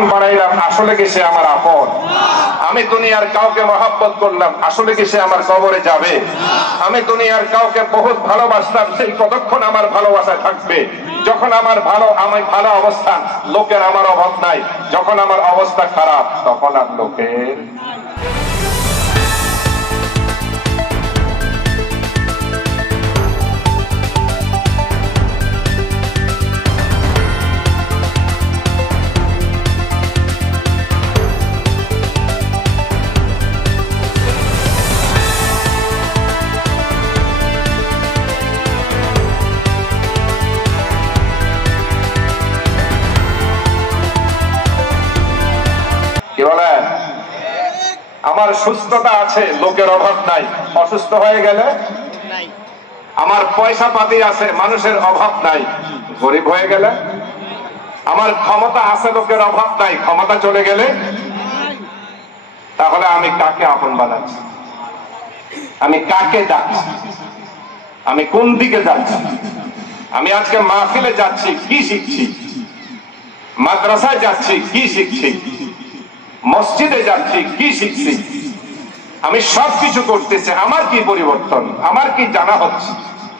আপন বানাইলাম, আসলে কি সে আমার আপন? আমি দুনিয়ার কাউকে মহব্বত করলাম, আসলে কি সে আমার কবরে যাবে? আমি দুনিয়ার কাউকে বহুত ভালোবাসলাম, সেই কতক্ষণ আমার ভালোবাসায় থাকবে? যখন আমি ভালো অবস্থান, লোকের আমার অভাব নাই। যখন আমার অবস্থা খারাপ, তখন আর লোকের। কি বলে? আমার সুস্থতা আছে, লোকের অভাব নাই। অসুস্থ হয়ে গেলে আমার পয়সা পাতি আছে, মানুষের অভাব নাই। গরিব হয়ে গেলে আমার ক্ষমতা আছে, লোকের অভাব নাই। ক্ষমতা চলে গেলে তাহলে আমি কাকে আপন বানাচ্ছি? আমি কাকে ডাকছি? আমি কোন দিকে যাচ্ছি? আমি আজকে মাহফিলে যাচ্ছি, কি শিখছি? মাদ্রাসায় যাচ্ছি, কি শিখছি? মসজিদে যাচ্ছি, কি শিখছি? আমি সবকিছু করতেছি, আমার কি পরিবর্তন? আমার কি জানা হচ্ছে?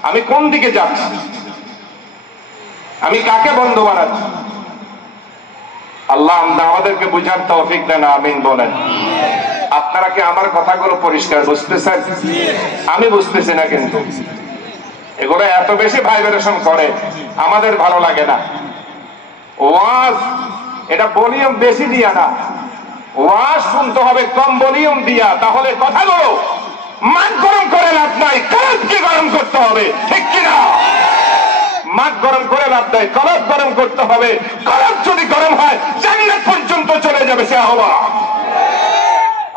আমি কোন দিকে যাচ্ছি? আমি কাকে বন্ধু বানাচ্ছি? আল্লাহ আমাদেরকে বুঝার তৌফিক দেন, আমিন বলেন। আপনারা কি আমার কথাগুলো পরিষ্কার বুঝতেছেন? আমি বুঝতেছি না, কিন্তু এগুলো এত বেশি ভাইব্রেশন করে, আমাদের ভালো লাগে না। ওয়াজ এটা ভলিউম বেশি দিয়া না, ওয়াজ শুনতে হবে কম ভলিউম দিয়া, তাহলে কথাগুলো মাঠ গরম করে লাভ নাই, কলবকে গরম করতে হবে, ঠিক কিনা? মাঠ গরম করে লাভ নাই, কলব গরম করতে হবে। কলব যদি গরম হয়, জান্নাত পর্যন্ত চলে যাবে সে হাওয়া।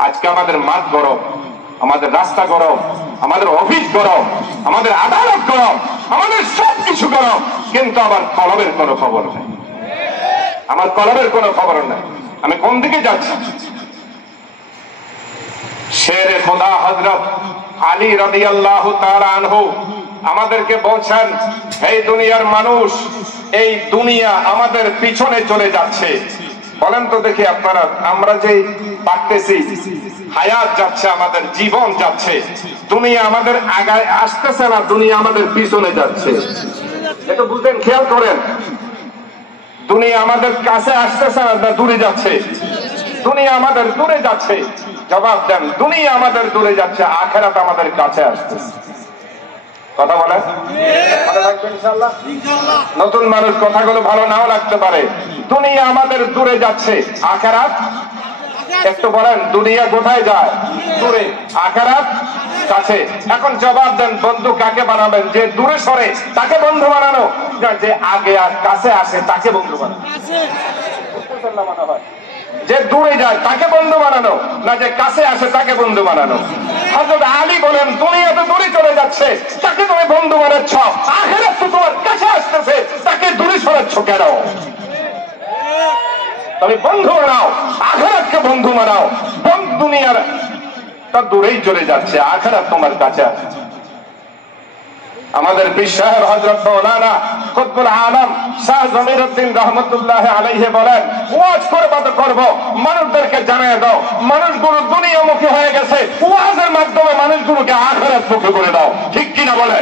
আজকে আমাদের মাঠ গরম, আমাদের রাস্তা গরম, আমাদের অফিস গরম, আমাদের আদালত গরম, আমাদের সবকিছু গরম, কিন্তু আমার কলবের কোনো খবর নেই। আমার কলবের কোনো খবর নেই, আমি কোন দিকে যাচ্ছি? শেরে খোদা হযরত আলী রাদিয়াল্লাহু তাআলা আনহু আমাদেরকে বলছেন, এই দুনিয়ার মানুষ, এই দুনিয়া আমাদের পিছনে চলে যাচ্ছে। বলেন তো দেখি আপনারা, আমরা যে বাড়তেছি, হায়াত যাচ্ছে, আমাদের জীবন যাচ্ছে, দুনিয়া আমাদের আগায় আসতেছে না, দুনিয়া আমাদের পিছনে যাচ্ছে। একটু বুঝেন, খেয়াল করেন। দুনিয়া আমাদের কাছে আসতেছে না, দূরে যাচ্ছে? দুনিয়া আমাদের দূরে যাচ্ছে। জবাব দেন, দুনিয়া আমাদের দূরে যাচ্ছে, আখিরাত আমাদের কাছে আসতেছে। কথা বলেন, মনে রাখবেন ইনশাআল্লাহ। নতুন মানুষ, কথাগুলো ভালো নাও লাগতে পারে। দুনিয়া আমাদের দূরে যাচ্ছে, আখিরাত একটু বলেন, দুনিয়া কোথায় যায়? দূরে, আখিরাত কাছে। এখন জবাব দেন, বন্ধু কাকে বানাবেন? যে দূরে সরে তাকে বন্ধু বানানো, না যে আগে আর কাছে আসে তাকে বন্ধু বানানো? যে দূরে যায় তাকে বন্ধু বানানো, না যে কাছে আসে তাকে বন্ধু বানানো? হযরত আলী বলেন, দুনিয়া তো দূরে চলে যাচ্ছে, তাকে তুমি বন্ধু বানাচ্ছ। আখিরাত তো তোমার কাছে আসতেছে, তাকে দূরে সরাচ্ছ কেন? তুমি বন্ধু বানাও, আখিরাতকে বন্ধু বানাও। দুনিয়ার তা দূরেই চলে যাচ্ছে, আখিরাত তোমার কাছে আসছে। আমাদের পীর সাহেব হযরত মাওলানা কুতুবুল আলম শাহ জমিরউদ্দিন রহমাতুল্লাহ আলাইহি বলেন, ওয়াজ করব তো করব, মানুষদেরকে জানিয়ে দাও মানুষগুলো দুনিয়ামুখী হয়ে গেছে, ওয়াজের মাধ্যমে মানুষগুলোকে আখিরাতমুখী করে দাও, ঠিক কিনা বলে?